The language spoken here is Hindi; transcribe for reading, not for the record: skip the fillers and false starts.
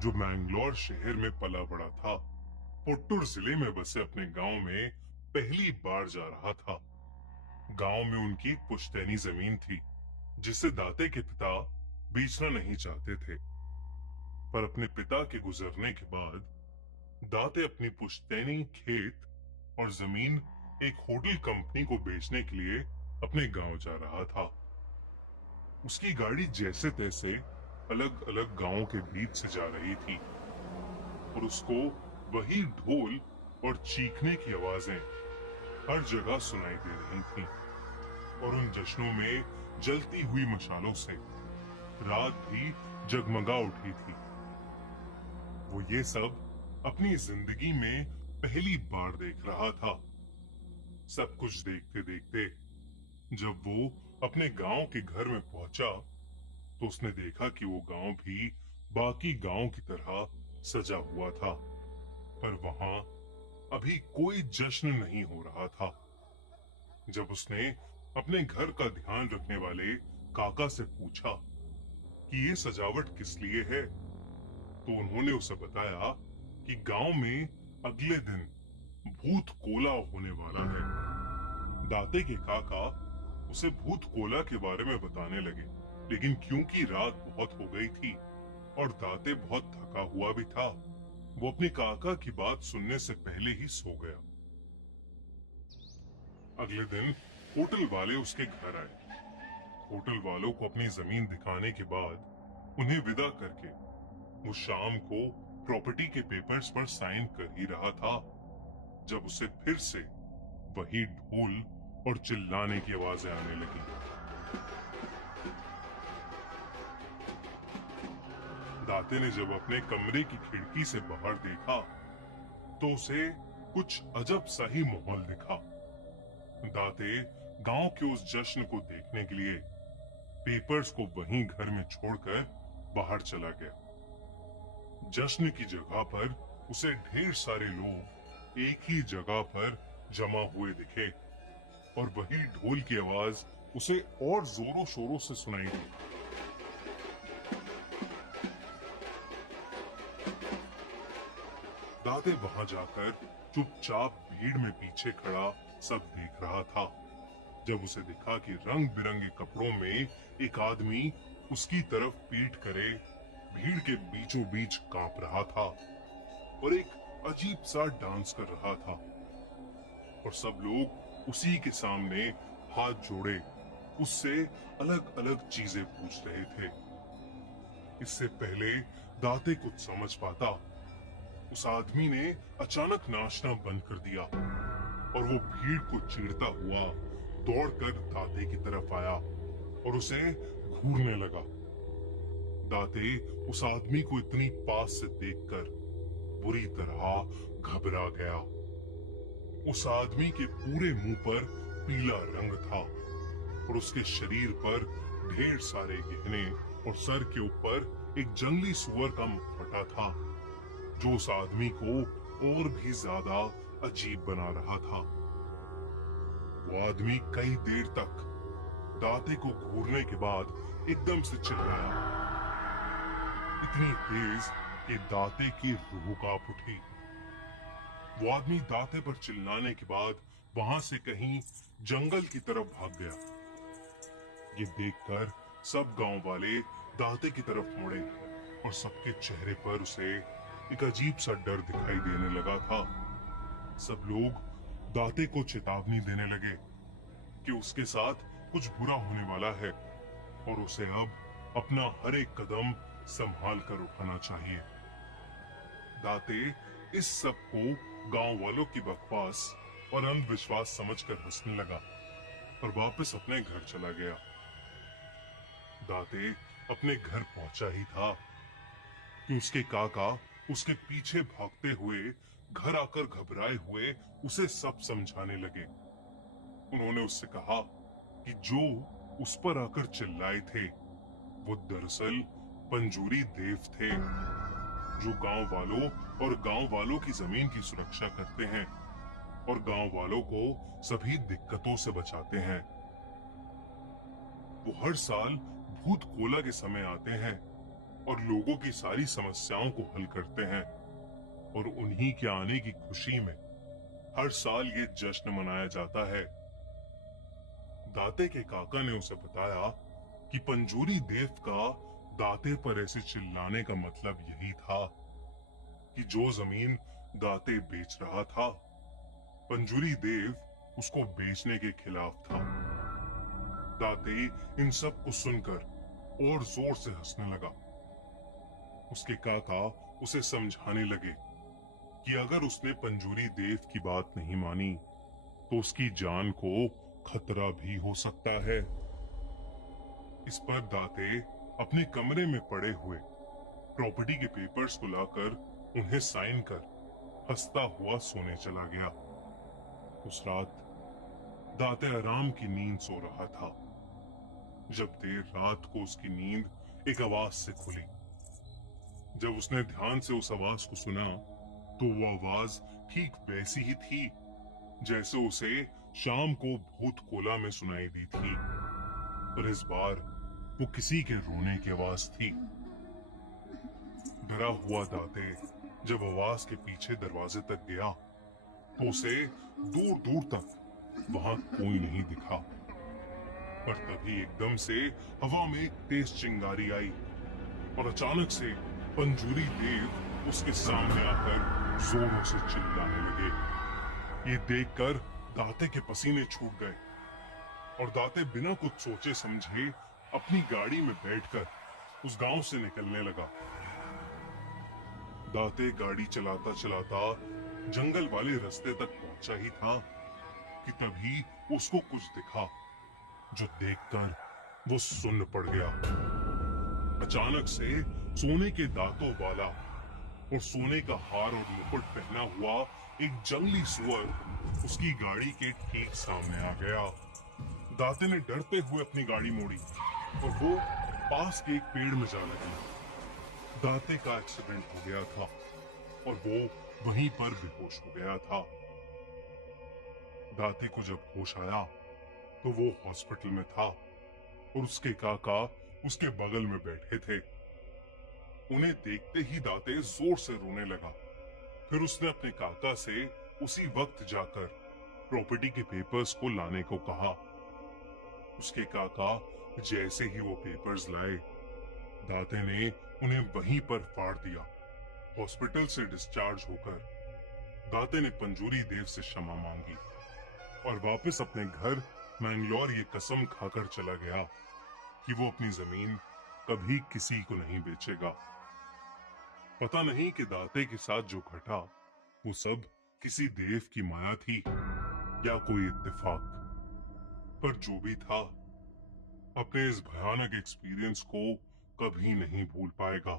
जो मैंगलोर शहर में पला बड़ा था, पुट्टुर जिले में बसे अपने गांव में पहली बार जा रहा था। गांव में उनकी एक पुश्तैनी जमीन थी, जिसे दाते के पिता बेचना नहीं चाहते थे। पर अपने पिता के गुजरने के बाद दाते अपनी पुश्तैनी खेत और जमीन एक होटल कंपनी को बेचने के लिए अपने गांव जा रहा था। उसकी गाड़ी जैसे तैसे अलग अलग गांवों के बीच से जा रही थी और उसको वही ढोल और चीखने की आवाजें हर जगह सुनाई दे रही थीं। और उन जश्नों में जलती हुई मशालों से रात भी जगमगा उठी थी। वो ये सब अपनी जिंदगी में पहली बार देख रहा था। सब कुछ देखते देखते जब वो अपने गांव के घर में पहुंचा, तो उसने देखा कि वो गांव भी बाकी गांव की तरह सजा हुआ था, पर वहां अभी कोई जश्न नहीं हो रहा था। जब उसने अपने घर का ध्यान रखने वाले काका से पूछा कि ये सजावट किस लिए है, तो उन्होंने उसे बताया कि गांव में अगले दिन भूत कोला होने वाला है। दाते के काका उसे भूत कोला के बारे में बताने लगे, लेकिन क्योंकि रात बहुत हो गई थी और दाते बहुत थका हुआ भी था, वो अपने काका की बात सुनने से पहले ही सो गया। अगले दिन होटल वाले उसके घर आए। होटल वालों को अपनी जमीन दिखाने के बाद उन्हें विदा करके वो शाम को प्रॉपर्टी के पेपर्स पर साइन कर ही रहा था, जब उसे फिर से वही ढोल और चिल्लाने की आवाजें आने लगी। दाते ने जब अपने कमरे की खिड़की से बाहर देखा, तो उसे कुछ अजब सा ही माहौल दिखा। दाते गांव के उस जश्न को देखने के लिए पेपर्स को वहीं घर में छोड़कर बाहर चला गया। जश्न की जगह पर उसे ढेर सारे लोग एक ही जगह पर जमा हुए दिखे और वही ढोल की आवाज उसे और जोरों शोरों से सुनाई दी। दाते वहां जाकर चुपचाप भीड़ में पीछे खड़ा सब देख रहा था, जब उसे दिखा कि रंग बिरंगे कपड़ों में एक आदमी उसकी तरफ पीठ करे भीड़ के बीचों बीच कांप रहा था और एक अजीब सा डांस कर रहा था। और सब लोग उसी के सामने हाथ जोड़े उससे अलग अलग चीजें पूछ रहे थे। इससे पहले दाते कुछ समझ पाता, उस आदमी ने अचानक नाचना बंद कर दिया और वो भीड़ को चीरता हुआ दौड़कर दाते की तरफ आया और उसे घूरने लगा। दाते उस आदमी को इतनी पास से देखकर बुरी तरह घबरा गया। उस आदमी के पूरे मुंह पर पीला रंग था और उसके शरीर पर ढेर सारे गहने और सर के ऊपर एक जंगली सुअर का मुखौटा था, जो उस आदमी को और भी ज्यादा अजीब बना रहा था। वो आदमी कई देर तक दाते को घूरने के बाद एकदम से चिल्लाया, इतनी तेज कि दाते की रूह कांप उठी। वो आदमी दाते पर चिल्लाने के बाद वहां से कहीं जंगल की तरफ भाग गया। ये देखकर सब गांव वाले दाते की तरफ मुड़े और सबके चेहरे पर उसे एक अजीब सा डर दिखाई देने लगा था। सब लोग दाते को चेतावनी देने लगे कि उसके साथ कुछ बुरा होने वाला है और उसे अब अपना हर एक कदम संभाल कर उठाना चाहिए। दाते इस सब को गांव वालों की बकवास और अंधविश्वास समझकर हंसने लगा और वापस अपने घर चला गया। दाते अपने घर पहुंचा ही था कि उसके काका उसके पीछे भागते हुए घर आकर घबराए हुए उसे सब समझाने लगे। उन्होंने उससे कहा कि जो उस पर आकर चिल्लाए थे वो दरअसल पंजूरी देव थे, जो गांव वालों और गांव वालों की जमीन की सुरक्षा करते हैं और गांव वालों को सभी दिक्कतों से बचाते हैं। वो हर साल भूत कोला के समय आते हैं और लोगों की सारी समस्याओं को हल करते हैं। और उन्हीं के आने की खुशी में हर साल ये जश्न मनाया जाता है। दाते के काका ने उसे बताया कि पंजूरी देव का दाते पर ऐसे चिल्लाने का मतलब यही था कि जो जमीन दाते बेच रहा था, पंजूरी देव उसको बेचने के खिलाफ था। दाते इन सब को सुनकर और जोर से हंसने लगा। उसके काका उसे समझाने लगे कि अगर उसने पंजूरी देव की बात नहीं मानी तो उसकी जान को खतरा भी हो सकता है। इस पर दाते अपने कमरे में पड़े हुए प्रॉपर्टी के पेपर्स को लाकर उन्हें साइन कर हंसता हुआ सोने चला गया। उस रात दाते आराम की नींद सो रहा था जब देर रात को उसकी नींद एक आवाज से खुली। जब उसने ध्यान से उस आवाज को सुना तो वो आवाज ठीक वैसी ही थी जैसे उसे शाम को भूत कोला में सुनाई दी थी, पर इस बार वो किसी के रोने की आवाज थी। डरा हुआ दाते जब आवाज के पीछे दरवाजे तक गया तो उसे दूर दूर तक वहां कोई नहीं दिखा। पर तभी एकदम से हवा में एक तेज चिंगारी आई और अचानक से पंजूरी देव उसके सामने आकर जोरों से चिल्लाने लगे। ये देखकर दाते के पसीने छूट गए और दाते बिना कुछ सोचे समझे अपनी गाड़ी में बैठकर उस गांव से निकलने लगा। दाते गाड़ी चलाता चलाता जंगल वाले रास्ते तक पहुंचा ही था कि तभी उसको कुछ दिखा जो देखकर वो सुन्न पड़ गया। अचानक से सोने के दांतों वाला और सोने का हार और मुकुट पहना हुआ एक जंगली सुअर उसकी गाड़ी के ठीक सामने आ गया। दाते ने डरते हुए अपनी गाड़ी मोड़ी और वो पास के एक पेड़ में जा लगी। दाते का एक्सीडेंट हो गया था और वो वहीं पर बेहोश हो गया था। दाते को जब होश आया तो वो हॉस्पिटल में था और उसके काका उसके बगल में बैठे थे। उन्हें देखते ही दाते जोर से रोने लगा। फिर उसने अपने काका से उसी वक्त जाकर प्रॉपर्टी के पेपर्स को लाने को कहा। उसके काका जैसे ही वो पेपर्स लाए, दाते ने उन्हें वहीं पर फाड़ दिया। हॉस्पिटल से डिस्चार्ज होकर दाते ने पंजूरी देव से क्षमा मांगी और वापस अपने घर मैंगलोर ये कसम खाकर चला गया कि वो अपनी जमीन कभी किसी को नहीं बेचेगा। पता नहीं कि दाते के साथ जो घटा वो सब किसी देव की माया थी या कोई इत्तेफाक, पर जो भी था अपने इस भयानक एक्सपीरियंस को कभी नहीं भूल पाएगा।